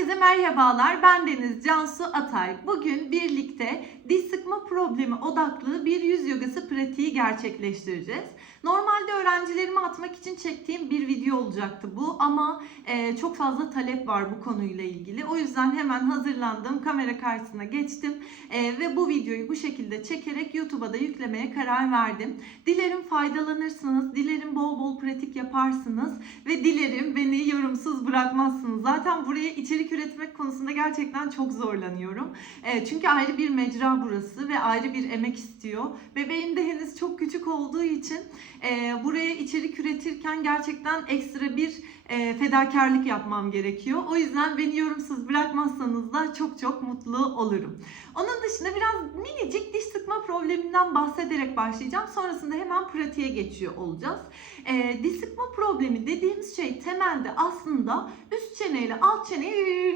Herkese merhabalar. Ben Deniz Cansu Atay. Bugün birlikte diş sıkma problemi odaklı bir yüz yogası pratiği gerçekleştireceğiz. Normalde öğrencilerime atmak için çektiğim bir video olacaktı bu ama e, çok fazla talep var bu konuyla ilgili. O yüzden hemen hazırlandım, kamera karşısına geçtim e, ve bu videoyu bu şekilde çekerek YouTube'a da yüklemeye karar verdim. Dilerim faydalanırsınız, dilerim bol bol pratik yaparsınız ve dilerim beni yorumsuz bırakmazsınız. Zaten buraya içerik üretmek konusunda gerçekten çok zorlanıyorum. E, çünkü ayrı bir mecra burası ve ayrı bir emek istiyor. Bebeğim de henüz çok küçük olduğu için e, buraya içerik üretirken gerçekten ekstra bir e, fedakarlık yapmam gerekiyor. O yüzden beni yorumsuz bırakmazsanız da çok çok mutlu olurum. Onun dışında biraz minicik diş sıkma probleminden bahsederek başlayacağım. Sonrasında hemen pratiğe geçiyor olacağız. E, diş sıkma problemi dediğimiz şey temelde aslında üst çene ile alt çeneyi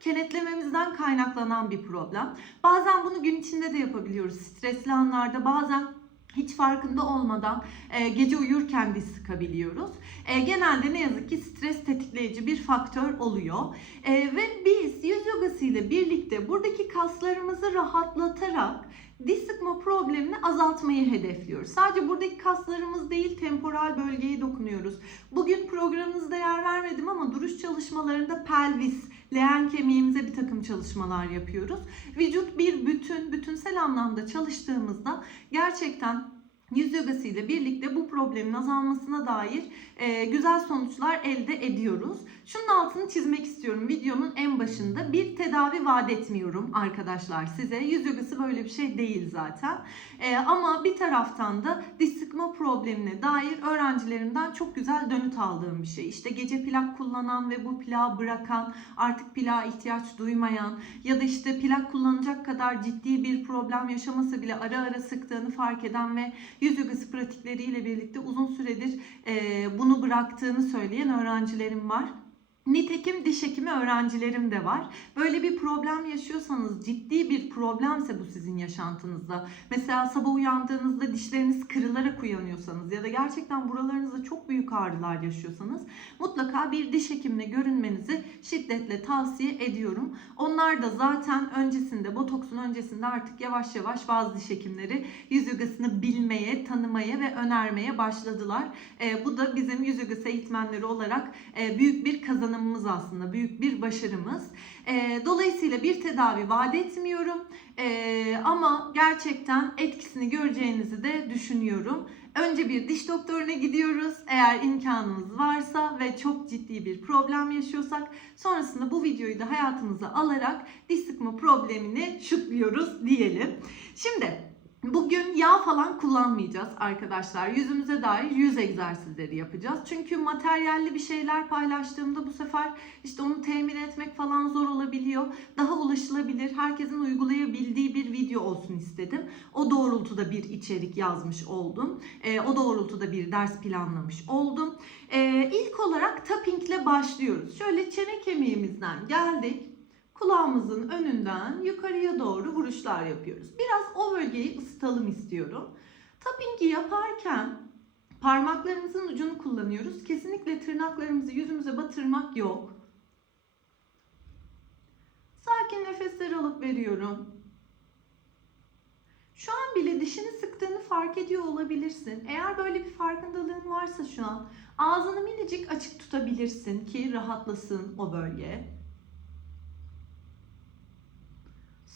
kenetlememizden kaynaklanan bir problem. Bazen bunu gün içinde de yapabiliyoruz. Stresli anlarda bazen hiç farkında olmadan e, gece uyurken diş sıkabiliyoruz. E, genelde ne yazık ki stres tetikleyici bir faktör oluyor. E, ve biz yüz yogası ile birlikte buradaki kaslarımızı rahatlatarak diş sıkma problemini azaltmayı hedefliyoruz. Sadece buradaki kaslarımız değil temporal bölgeye dokunuyoruz. Bugün programınızda yer vermedim ama duruş çalışmalarında pelvis, leğen kemiğimize bir takım çalışmalar yapıyoruz. Vücut bir bütün, bütünsel anlamda çalıştığımızda gerçekten yüz yogası ile birlikte bu problemin azalmasına dair e, güzel sonuçlar elde ediyoruz. Şunun altını çizmek istiyorum videomun en başında. Bir tedavi vaat etmiyorum arkadaşlar size. Yüz yogası böyle bir şey değil zaten. E, ama bir taraftan da diş sıkma problemine dair öğrencilerimden çok güzel dönüt aldığım bir şey. İşte gece plak kullanan ve bu plağı bırakan, artık plağa ihtiyaç duymayan ya da işte plak kullanacak kadar ciddi bir problem yaşaması bile ara ara sıktığını fark eden ve yüz yogası pratikleriyle birlikte uzun süredir bunu bıraktığını söyleyen öğrencilerim var. Nitekim diş hekimi öğrencilerim de var. Böyle bir problem yaşıyorsanız, ciddi bir problemse bu sizin yaşantınızda. Mesela sabah uyandığınızda dişleriniz kırılarak uyanıyorsanız ya da gerçekten buralarınızda çok büyük ağrılar yaşıyorsanız mutlaka bir diş hekimine görünmenizi şiddetle tavsiye ediyorum. Onlar da zaten öncesinde, botoksun öncesinde artık yavaş yavaş bazı diş hekimleri yüz yogasını bilmeye, tanımaya ve önermeye başladılar. E, bu da bizim yüz yogası eğitmenleri olarak e, büyük bir kazanım kazanımımız aslında büyük bir başarımız. E, dolayısıyla bir tedavi vaat etmiyorum e, ama gerçekten etkisini göreceğinizi de düşünüyorum. Önce bir diş doktoruna gidiyoruz eğer imkanımız varsa ve çok ciddi bir problem yaşıyorsak. Sonrasında bu videoyu da hayatımıza alarak diş sıkma problemini şutluyoruz diyelim. Şimdi Bugün yağ falan kullanmayacağız arkadaşlar. Yüzümüze dair yüz egzersizleri yapacağız. Çünkü materyalli bir şeyler paylaştığımda bu sefer işte onu temin etmek falan zor olabiliyor. Daha ulaşılabilir, herkesin uygulayabildiği bir video olsun istedim. O doğrultuda bir içerik yazmış oldum. E, o doğrultuda bir ders planlamış oldum. E, ilk olarak tapping ile başlıyoruz. Şöyle çene kemiğimizden geldik kulağımızın önünden yukarıya doğru vuruşlar yapıyoruz. Biraz o bölgeyi ısıtalım istiyorum. Tapping'i yaparken parmaklarımızın ucunu kullanıyoruz. Kesinlikle tırnaklarımızı yüzümüze batırmak yok. Sakin nefesler alıp veriyorum. Şu an bile dişini sıktığını fark ediyor olabilirsin. Eğer böyle bir farkındalığın varsa şu an ağzını minicik açık tutabilirsin ki rahatlasın o bölge.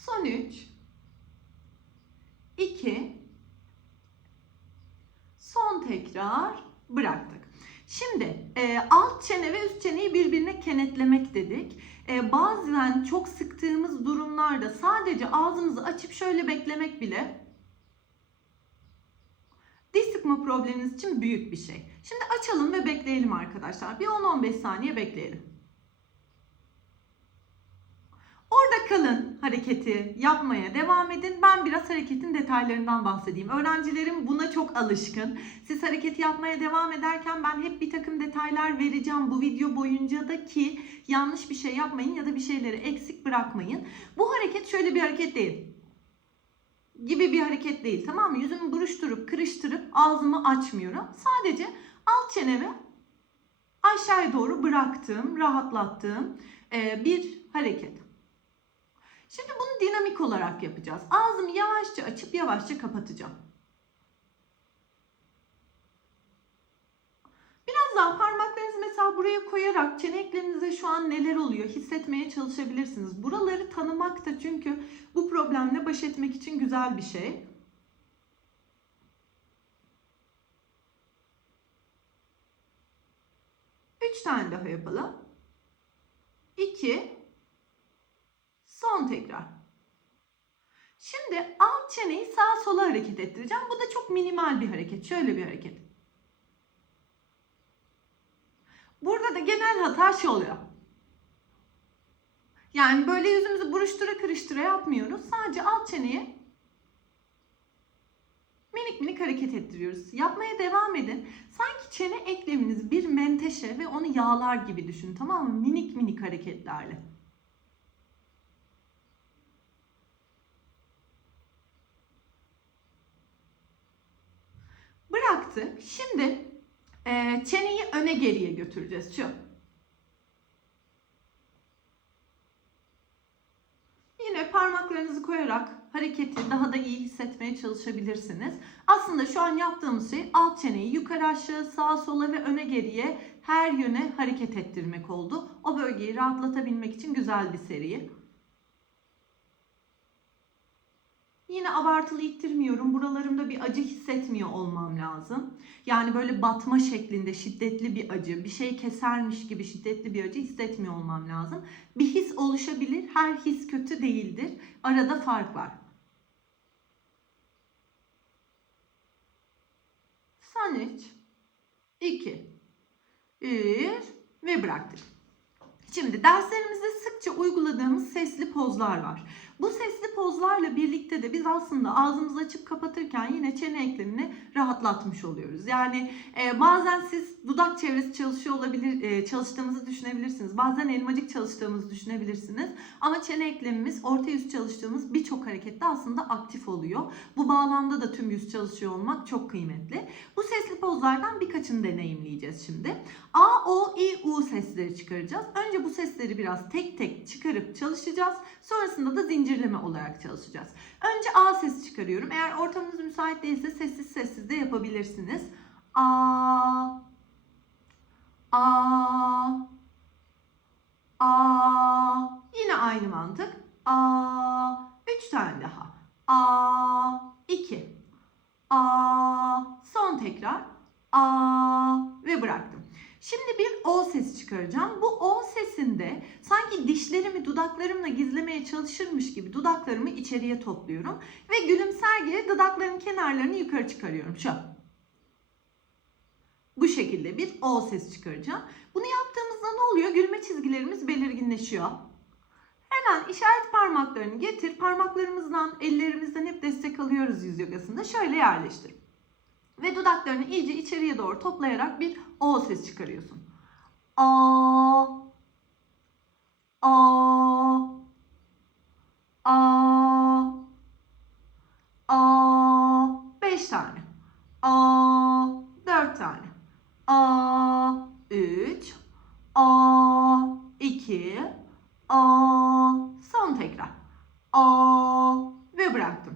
Son 3 2 Son tekrar bıraktık. Şimdi e, alt çene ve üst çeneyi birbirine kenetlemek dedik. E, bazen çok sıktığımız durumlarda sadece ağzımızı açıp şöyle beklemek bile diş sıkma probleminiz için büyük bir şey. Şimdi açalım ve bekleyelim arkadaşlar. Bir 10-15 saniye bekleyelim. Orada kalın hareketi yapmaya devam edin. Ben biraz hareketin detaylarından bahsedeyim. Öğrencilerim buna çok alışkın. Siz hareketi yapmaya devam ederken ben hep bir takım detaylar vereceğim bu video boyunca da ki yanlış bir şey yapmayın ya da bir şeyleri eksik bırakmayın. Bu hareket şöyle bir hareket değil gibi bir hareket değil tamam mı? Yüzümü buruşturup kırıştırıp ağzımı açmıyorum. Sadece alt çenemi aşağıya doğru bıraktığım, rahatlattığım bir hareket. Şimdi bunu dinamik olarak yapacağız. Ağzımı yavaşça açıp yavaşça kapatacağım. Biraz daha parmaklarınızı mesela buraya koyarak çene eklerinizde şu an neler oluyor hissetmeye çalışabilirsiniz. Buraları tanımak da çünkü bu problemle baş etmek için güzel bir şey. Üç tane daha yapalım. İki. Son tekrar. Şimdi alt çeneyi sağa sola hareket ettireceğim. Bu da çok minimal bir hareket. Şöyle bir hareket. Burada da genel hata şu oluyor. Yani böyle yüzümüzü buruştura kırıştıra yapmıyoruz. Sadece alt çeneyi minik minik hareket ettiriyoruz. Yapmaya devam edin. Sanki çene ekleminiz bir menteşe ve onu yağlar gibi düşün tamam mı? Minik minik hareketlerle. Bıraktık. Şimdi e, çeneyi öne geriye götüreceğiz. Şu. Yine parmaklarınızı koyarak hareketi daha da iyi hissetmeye çalışabilirsiniz. Aslında şu an yaptığımız şey alt çeneyi yukarı aşağı sağa sola ve öne geriye her yöne hareket ettirmek oldu. O bölgeyi rahatlatabilmek için güzel bir seri. Yine abartılı ittirmiyorum. Buralarımda bir acı hissetmiyor olmam lazım. Yani böyle batma şeklinde şiddetli bir acı, bir şey kesermiş gibi şiddetli bir acı hissetmiyor olmam lazım. Bir his oluşabilir. Her his kötü değildir. Arada fark var. 3, 2, 1 ve bıraktık. Şimdi derslerimizde sıkça uyguladığımız sesli pozlar var. Bu sesli pozlarla birlikte de biz aslında ağzımızı açıp kapatırken yine çene eklemini rahatlatmış oluyoruz. Yani e, bazen siz dudak çevresi çalışıyor olabilir, e, çalıştığımızı düşünebilirsiniz. Bazen elmacık çalıştığımızı düşünebilirsiniz. Ama çene eklemimiz orta yüz çalıştığımız birçok harekette aslında aktif oluyor. Bu bağlamda da tüm yüz çalışıyor olmak çok kıymetli. Bu sesli pozlardan birkaçını deneyimleyeceğiz şimdi. A, O, I, U sesleri çıkaracağız. Önce bu sesleri biraz tek tek çıkarıp çalışacağız. Sonrasında da zincirleme olarak çalışacağız. Önce A sesi çıkarıyorum. Eğer ortamınız müsait değilse sessiz sessiz de yapabilirsiniz. A A A Yine aynı mantık. A Üç tane daha. A iki A Son tekrar. A ve bıraktım. Şimdi bir O sesi çıkaracağım. Bu O sesinde sanki dişlerimi dudaklarımla gizlemeye çalışırmış gibi dudaklarımı içeriye topluyorum. Ve gülümser gibi dudakların kenarlarını yukarı çıkarıyorum. Şu. Bu şekilde bir O sesi çıkaracağım. Bunu yaptığımızda ne oluyor? Gülme çizgilerimiz belirginleşiyor. Hemen işaret parmaklarını getir. Parmaklarımızdan, ellerimizden hep destek alıyoruz yüz yogasında. Şöyle yerleştir. Ve dudaklarını iyice içeriye doğru toplayarak bir O ses çıkarıyorsun. A A A A Beş tane. A Dört tane. A Üç A iki A Son tekrar. A ve bıraktım.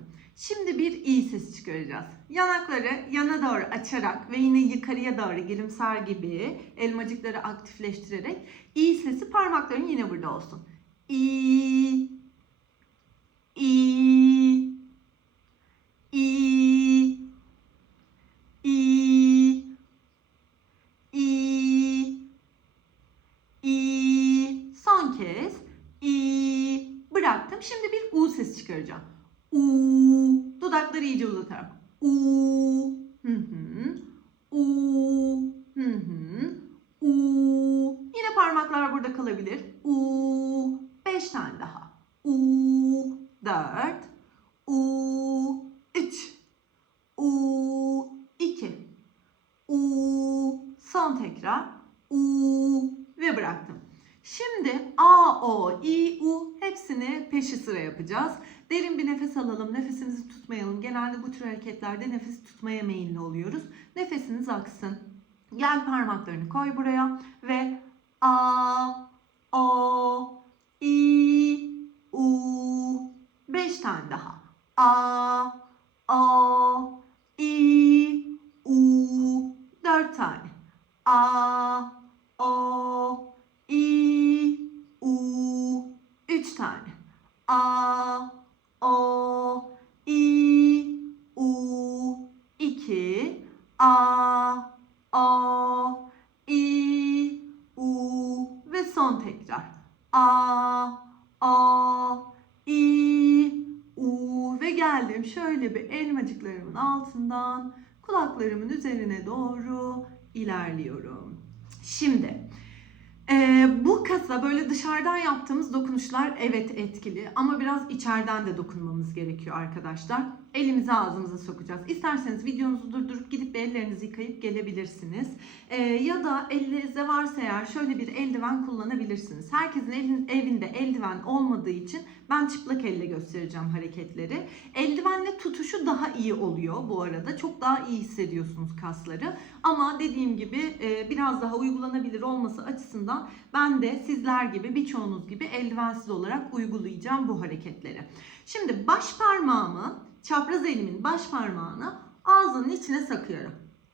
Şimdi bir i sesi çıkaracağız. Yanakları yana doğru açarak ve yine yukarıya doğru gülümser gibi elmacıkları aktifleştirerek i sesi parmakların yine burada olsun. İ İ İ İ İ İ Son kez İ bıraktım. Şimdi bir u sesi çıkaracağım. U dudakları iyice uzatarak. U nefesiniz aksın. Gel parmaklarını koy buraya ve a, o, i, u. Beş tane daha. A, o, altından kulaklarımın üzerine doğru ilerliyorum. Şimdi e, bu kasa böyle dışarıdan yaptığımız dokunuşlar evet etkili ama biraz içeriden de dokunmamız gerekiyor arkadaşlar. Elimizi ağzımıza sokacağız. İsterseniz videonuzu durdurup gidip ellerinizi yıkayıp gelebilirsiniz. E, ya da elinizde varsa eğer şöyle bir eldiven kullanabilirsiniz. Herkesin elin, evinde eldiven olmadığı için ben çıplak elle göstereceğim hareketleri. Eldivenle tutuşu daha iyi oluyor bu arada. Çok daha iyi hissediyorsunuz kasları. Ama dediğim gibi e, biraz daha uygulanabilir olması açısından ben de sizler gibi birçoğunuz gibi eldivensiz olarak uygulayacağım bu hareketleri. Şimdi baş parmağımı, çapraz elimin baş parmağını ağzının içine sakıyorum.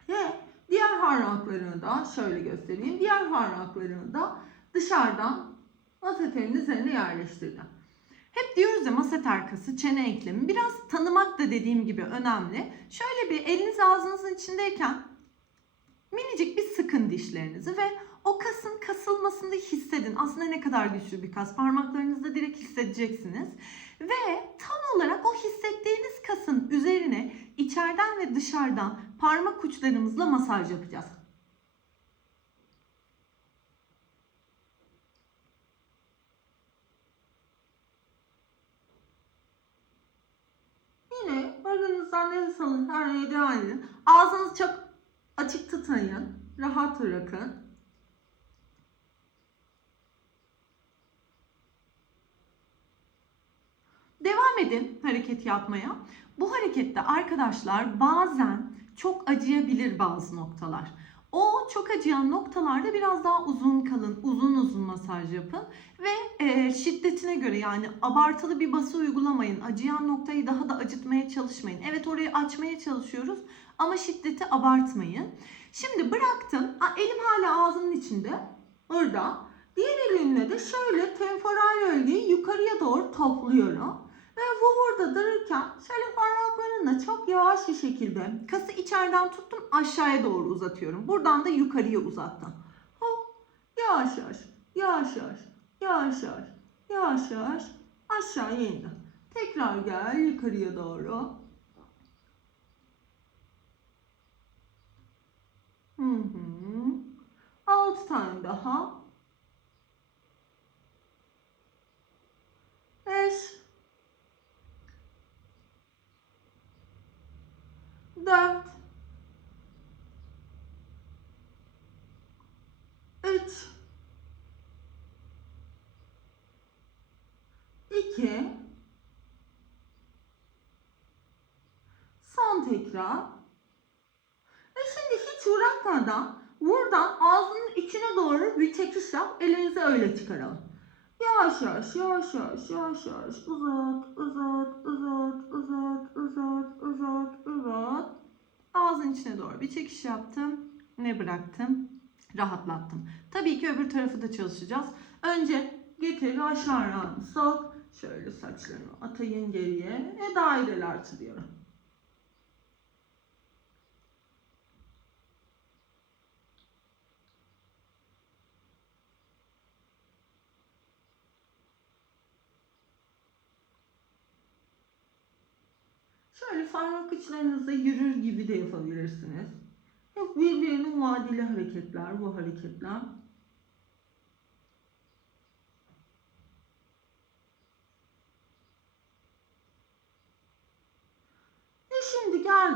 Ve diğer parmaklarını da şöyle göstereyim. Diğer parmaklarını da dışarıdan maseterin üzerine yerleştirdim. Hep diyoruz ya maset arkası, çene eklemi. Biraz tanımak da dediğim gibi önemli. Şöyle bir eliniz ağzınızın içindeyken minicik bir sıkın dişlerinizi ve o kasın kasılmasını hissedin. Aslında ne kadar güçlü bir kas. Parmaklarınızda direkt hissedeceksiniz. Ve tam olarak o hissettiğiniz kasın üzerine içeriden ve dışarıdan parmak uçlarımızla masaj yapacağız. Yine burnunuzdan nefes alın. Vermeye devam. Ağzınızı çok açık tutmayın. Rahat bırakın. Devam edin hareket yapmaya. Bu harekette arkadaşlar bazen çok acıyabilir bazı noktalar. O çok acıyan noktalarda biraz daha uzun kalın, uzun uzun masaj yapın ve e, şiddetine göre yani abartılı bir bası uygulamayın. Acıyan noktayı daha da acıtmaya çalışmayın. Evet orayı açmaya çalışıyoruz ama şiddeti abartmayın. Şimdi bıraktım. Elim hala ağzımın içinde. Orada. Diğer elimle de şöyle temporal bölgeyi yukarıya doğru topluyorum. Ve bu burada dururken şöyle parmaklarımla çok yavaş bir şekilde kası içeriden tuttum aşağıya doğru uzatıyorum. Buradan da yukarıya uzattım. Hop yavaş yavaş yavaş yavaş yavaş yavaş yavaş yavaş aşağıya indim. Tekrar gel yukarıya doğru. Hı hı. Altı tane daha. Beş. Dört. 2 son tekrar. Ve şimdi hiç uğraşmadan buradan ağzının içine doğru bir çekiş yap elinizi öyle çıkaralım. Yavaş yavaş yavaş yavaş yavaş yavaş. Uzat uzat uzat uzat uzat uzat uzat. Ağzın içine doğru bir çekiş yaptım. Ne bıraktım? Rahatlattım. Tabii ki öbür tarafı da çalışacağız. Önce getir aşağı sok. Şöyle saçlarımı atayım geriye ve daireler çiziyorum. Şöyle parmak uçlarınızda yürür gibi de yapabilirsiniz. Hep birbirinin vadeli hareketler bu hareketler. Ve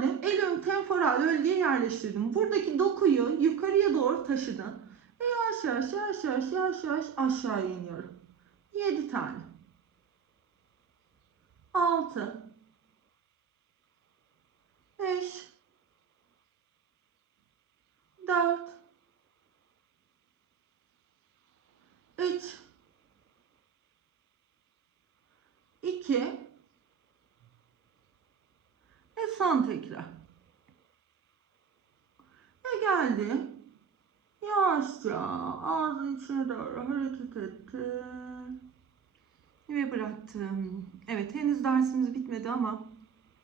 şimdi geldim elimi temporal bölgeye yerleştirdim. Buradaki dokuyu yukarıya doğru taşıdım. Ve yavaş yavaş yavaş yavaş yavaş yavaş aşağı iniyorum. 7 tane. 6 5 4 3 2 son tekrar. Ve geldi. Yavaşça ağzın içine doğru hareket etti. Ve bıraktım. Evet henüz dersimiz bitmedi ama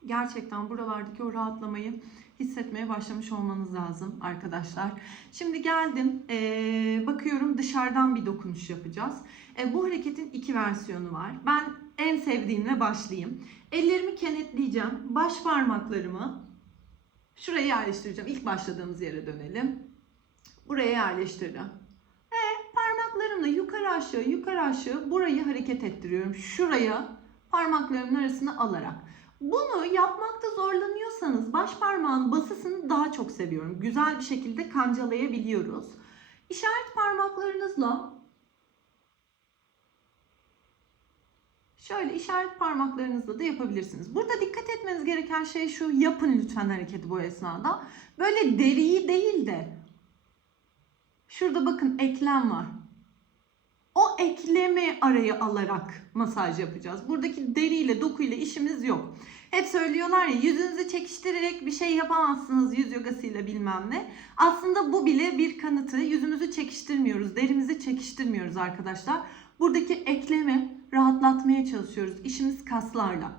gerçekten buralardaki o rahatlamayı hissetmeye başlamış olmanız lazım arkadaşlar. Şimdi geldim. Ee, bakıyorum dışarıdan bir dokunuş yapacağız. Ee, bu hareketin iki versiyonu var. Ben en sevdiğimle başlayayım. Ellerimi kenetleyeceğim. Baş parmaklarımı şuraya yerleştireceğim. İlk başladığımız yere dönelim. Buraya yerleştirdim. Ve parmaklarımla yukarı aşağı yukarı aşağı burayı hareket ettiriyorum. Şuraya parmaklarımın arasını alarak. Bunu yapmakta zorlanıyorsanız baş parmağın basısını daha çok seviyorum. Güzel bir şekilde kancalayabiliyoruz. İşaret parmaklarınızla şöyle işaret parmaklarınızla da yapabilirsiniz. Burada dikkat etmeniz gereken şey şu yapın lütfen hareketi bu esnada. Böyle deriyi değil de şurada bakın eklem var. O eklemi araya alarak masaj yapacağız. Buradaki deriyle, dokuyla işimiz yok. Hep söylüyorlar ya yüzünüzü çekiştirerek bir şey yapamazsınız yüz yogasıyla bilmem ne. Aslında bu bile bir kanıtı. Yüzümüzü çekiştirmiyoruz, derimizi çekiştirmiyoruz arkadaşlar. Buradaki eklemi rahatlatmaya çalışıyoruz. İşimiz kaslarla.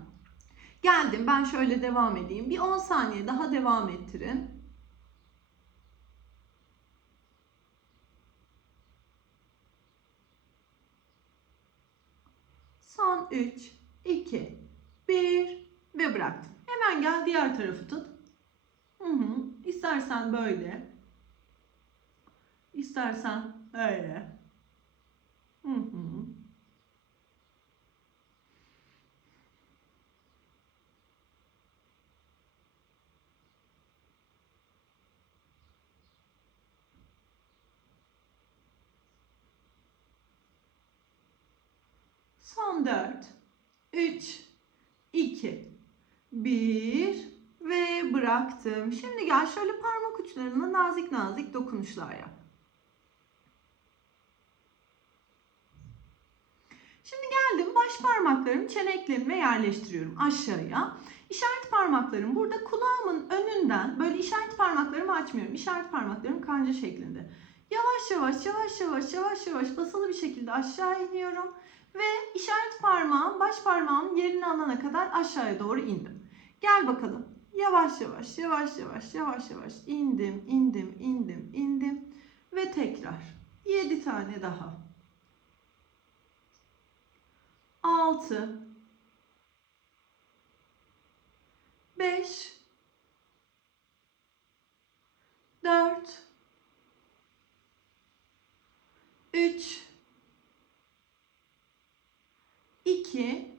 Geldim ben şöyle devam edeyim. Bir 10 saniye daha devam ettirin. Son 3, 2, 1 ve bıraktım. Hemen gel diğer tarafı tut. Hı hı. İstersen böyle. İstersen böyle. Hı hı. Son 4, 3, 2, 1 ve bıraktım. Şimdi gel şöyle parmak uçlarına nazik nazik dokunuşlar yap. Şimdi geldim baş parmaklarımı çeneklerime yerleştiriyorum aşağıya. İşaret parmaklarım burada kulağımın önünden böyle işaret parmaklarımı açmıyorum. İşaret parmaklarım kanca şeklinde. Yavaş yavaş yavaş yavaş yavaş yavaş basılı bir şekilde aşağı iniyorum. Ve işaret parmağım baş parmağımın yerini alana kadar aşağıya doğru indim. Gel bakalım. Yavaş yavaş yavaş yavaş yavaş yavaş indim indim indim indim ve tekrar 7 tane daha. 6 5 4 3 2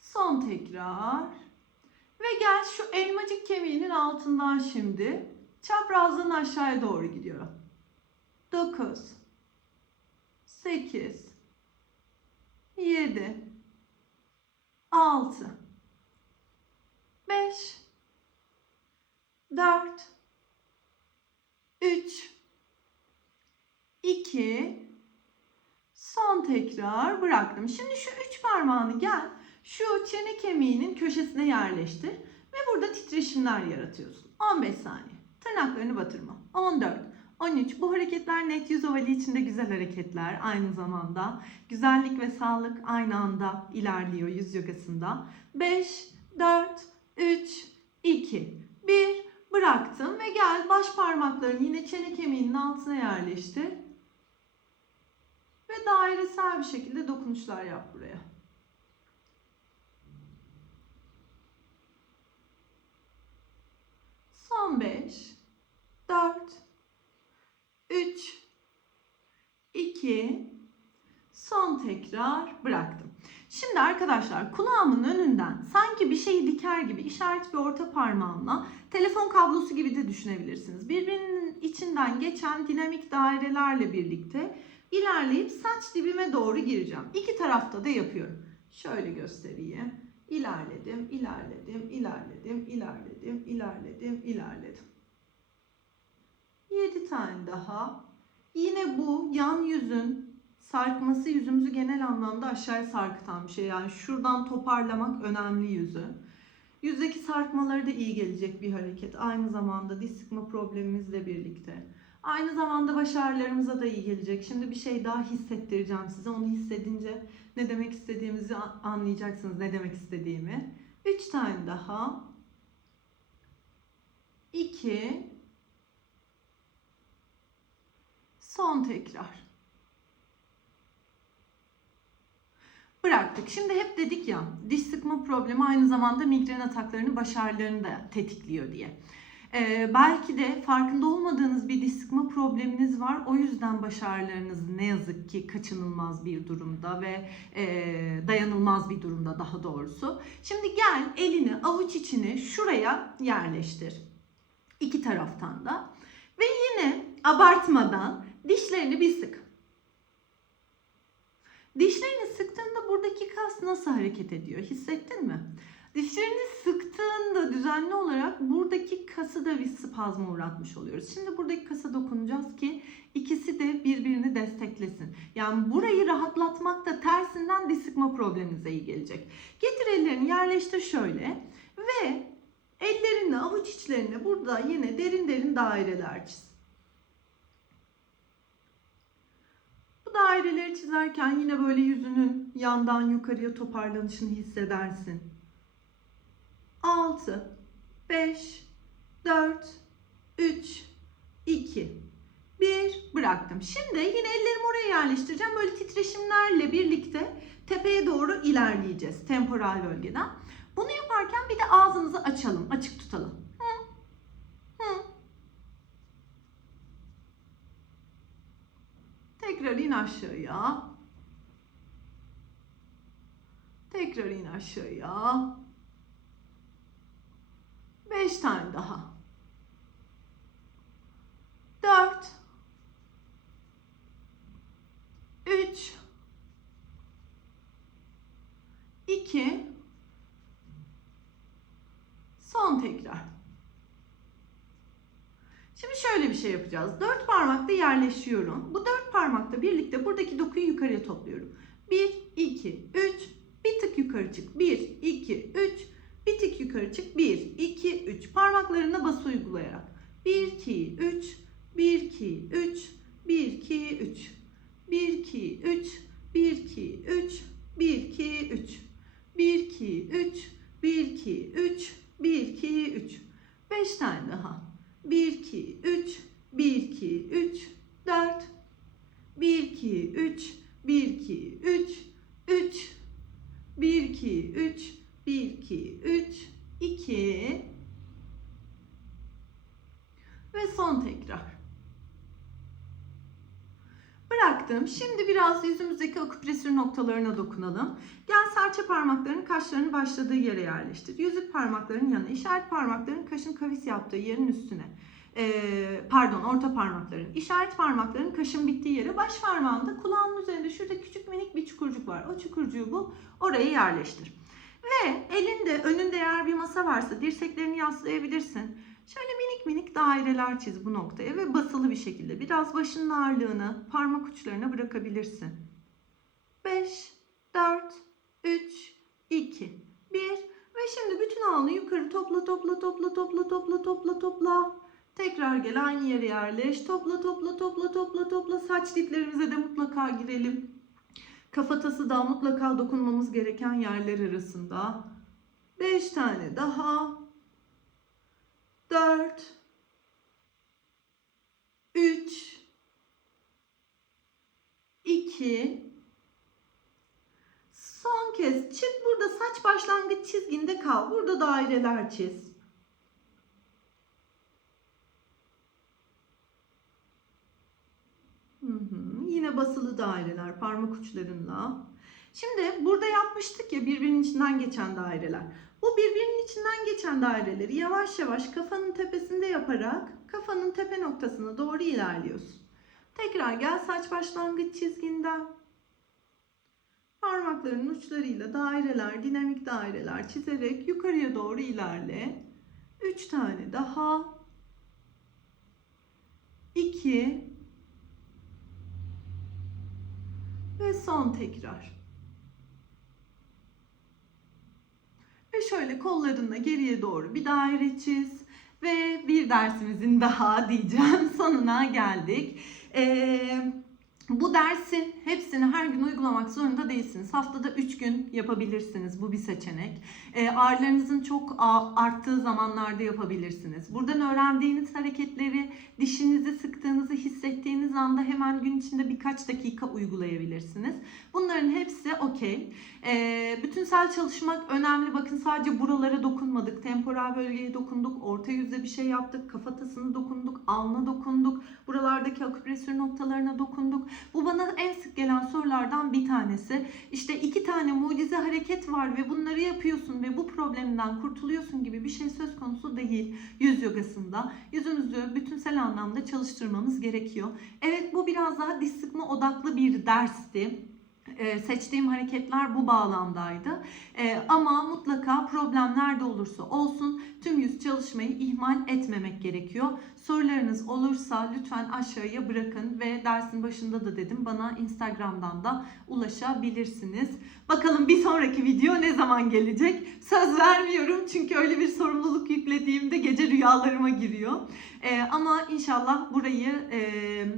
son tekrar. Ve gel şu elmacık kemiğinin altından şimdi çaprazdan aşağıya doğru gidiyor. 9 8 7 6 5 4 3 2 Son tekrar bıraktım. Şimdi şu üç parmağını gel şu çene kemiğinin köşesine yerleştir ve burada titreşimler yaratıyorsun. 15 saniye. Tırnaklarını batırma. 14, 13. Bu hareketler net yüz ovali içinde güzel hareketler aynı zamanda. Güzellik ve sağlık aynı anda ilerliyor yüz yogasında. 5, 4, 3, 2, 1. Bıraktım ve gel baş parmaklarını yine çene kemiğinin altına yerleştir. Ve dairesel bir şekilde dokunuşlar yap buraya. Son 5, 4, 3, 2, son tekrar bıraktım. Şimdi arkadaşlar kulağımın önünden sanki bir şeyi diker gibi işaret bir orta parmağımla telefon kablosu gibi de düşünebilirsiniz. Birbirinin içinden geçen dinamik dairelerle birlikte ilerleyip saç dibime doğru gireceğim. İki tarafta da yapıyorum. Şöyle göstereyim. İlerledim, ilerledim, ilerledim, ilerledim, ilerledim, ilerledim. 7 tane daha. Yine bu yan yüzün sarkması yüzümüzü genel anlamda aşağıya sarkıtan bir şey. Yani şuradan toparlamak önemli yüzü. Yüzdeki sarkmaları da iyi gelecek bir hareket. Aynı zamanda diz sıkma problemimizle birlikte. Aynı zamanda baş ağrılarımıza da iyi gelecek. Şimdi bir şey daha hissettireceğim size. Onu hissedince ne demek istediğimizi anlayacaksınız. Ne demek istediğimi. Üç tane daha. İki. Son tekrar. Bıraktık. Şimdi hep dedik ya diş sıkma problemi aynı zamanda migren ataklarını, baş ağrılarını da tetikliyor diye. Ee, belki de farkında olmadığınız bir diş sıkma probleminiz var. O yüzden baş ağrılarınız ne yazık ki kaçınılmaz bir durumda ve e, dayanılmaz bir durumda daha doğrusu. Şimdi gel elini avuç içini şuraya yerleştir. İki taraftan da. Ve yine abartmadan dişlerini bir sık. Dişlerini sıktığında buradaki kas nasıl hareket ediyor? Hissettin mi? Dişlerini sıktığında düzenli olarak buradaki kası da bir spazma uğratmış oluyoruz. Şimdi buradaki kasa dokunacağız ki ikisi de birbirini desteklesin. Yani burayı rahatlatmak da tersinden diş sıkma probleminize iyi gelecek. Getir ellerini yerleştir şöyle ve ellerini avuç içlerine burada yine derin derin daireler çiz. Bu daireleri çizerken yine böyle yüzünün yandan yukarıya toparlanışını hissedersin. 6, 5, 4, 3, 2, 1 bıraktım. Şimdi yine ellerimi oraya yerleştireceğim. Böyle titreşimlerle birlikte tepeye doğru ilerleyeceğiz temporal bölgeden. Bunu yaparken bir de ağzımızı açalım, açık tutalım. Tekrar in aşağıya. Tekrar in aşağıya. Beş tane daha. Dört. Üç. İki. Son tekrar. Şimdi şöyle bir şey yapacağız. Dört parmakla yerleşiyorum. Bu dört parmakla birlikte buradaki dokuyu yukarıya topluyorum. Bir, iki, üç. Bir tık yukarı çık. Bir, iki, üç. Bir tık yukarı çık. 1, 2, 3. Parmaklarına bas uygulayarak. 1, 2, 3. 1, 2, 3. 1, 2, 3. 1, 2, 3. 1, 2, 3. 1, 2, 3. 1, 2, 3. 1, 2, 3. 1, 2, 3. 5 tane daha. 1, 2, 3. 1, 2, 3. 4. 1, 2, 3. 1, 2, 3. 3. 1, 2, 3. 1, 2, 3, 2 ve son tekrar. Bıraktım. Şimdi biraz yüzümüzdeki akupresür noktalarına dokunalım. Gel serçe parmaklarının kaşlarının başladığı yere yerleştir. Yüzük parmaklarının yanına, işaret parmaklarının kaşın kavis yaptığı yerin üstüne. Ee, pardon orta parmakların, işaret parmaklarının kaşın bittiği yere, baş parmağında kulağının üzerinde şurada küçük minik bir çukurcuk var. O çukurcuğu bul, oraya yerleştir. Ve elinde önünde eğer bir masa varsa dirseklerini yaslayabilirsin. Şöyle minik minik daireler çiz bu noktaya ve basılı bir şekilde biraz başının ağırlığını parmak uçlarına bırakabilirsin. 5, 4, 3, 2, 1 ve şimdi bütün ağını yukarı topla topla topla topla topla topla topla. Tekrar gel aynı yere yerleş. Topla topla topla topla topla. Saç diplerimize de mutlaka girelim. Kafatası da mutlaka dokunmamız gereken yerler arasında. 5 tane daha. 4 3 2 Son kez çık burada saç başlangıç çizginde kal. Burada daireler çiz. Hı hı. Yine basılı daireler parmak uçlarınla. Şimdi burada yapmıştık ya birbirinin içinden geçen daireler. Bu birbirinin içinden geçen daireleri yavaş yavaş kafanın tepesinde yaparak kafanın tepe noktasına doğru ilerliyorsun. Tekrar gel saç başlangıç çizginden. Parmakların uçlarıyla daireler, dinamik daireler çizerek yukarıya doğru ilerle. 3 tane daha. 2 ve son tekrar. Ve şöyle kollarınla geriye doğru bir daire çiz. Ve bir dersimizin daha diyeceğim sonuna geldik. Ee, bu dersin hepsini her gün uygulamak zorunda değilsiniz. Haftada 3 gün yapabilirsiniz. Bu bir seçenek. Ee, ağrılarınızın çok arttığı zamanlarda yapabilirsiniz. Buradan öğrendiğiniz hareketleri dişinizi sıktığınızı hissettiğiniz anda hemen gün içinde birkaç dakika uygulayabilirsiniz. Bunların hepsi okey. Ee, bütünsel çalışmak önemli. Bakın sadece buralara dokunmadık. Temporal bölgeye dokunduk. Orta yüzde bir şey yaptık. Kafatasını dokunduk. Alnına dokunduk. Buralardaki akupresür noktalarına dokunduk. Bu bana en sık gelen sorulardan bir tanesi. İşte iki tane mucize hareket var ve bunları yapıyorsun ve bu problemden kurtuluyorsun gibi bir şey söz konusu değil yüz yogasında. Yüzümüzü bütünsel anlamda çalıştırmamız gerekiyor. Evet bu biraz daha diş sıkma odaklı bir dersti. Ee, seçtiğim hareketler bu bağlamdaydı. Ee, ama mutlaka problem nerede olursa olsun tüm yüz çalışmayı ihmal etmemek gerekiyor. Sorularınız olursa lütfen aşağıya bırakın ve dersin başında da dedim bana Instagram'dan da ulaşabilirsiniz. Bakalım bir sonraki video ne zaman gelecek? Söz vermiyorum çünkü öyle bir sorumluluk yüklediğimde gece rüyalarıma giriyor. Ee, ama inşallah burayı e,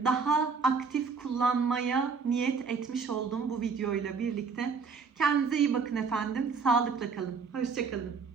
daha aktif kullanmaya niyet etmiş oldum bu videoyla birlikte. Kendinize iyi bakın efendim. Sağlıkla kalın. Hoşçakalın.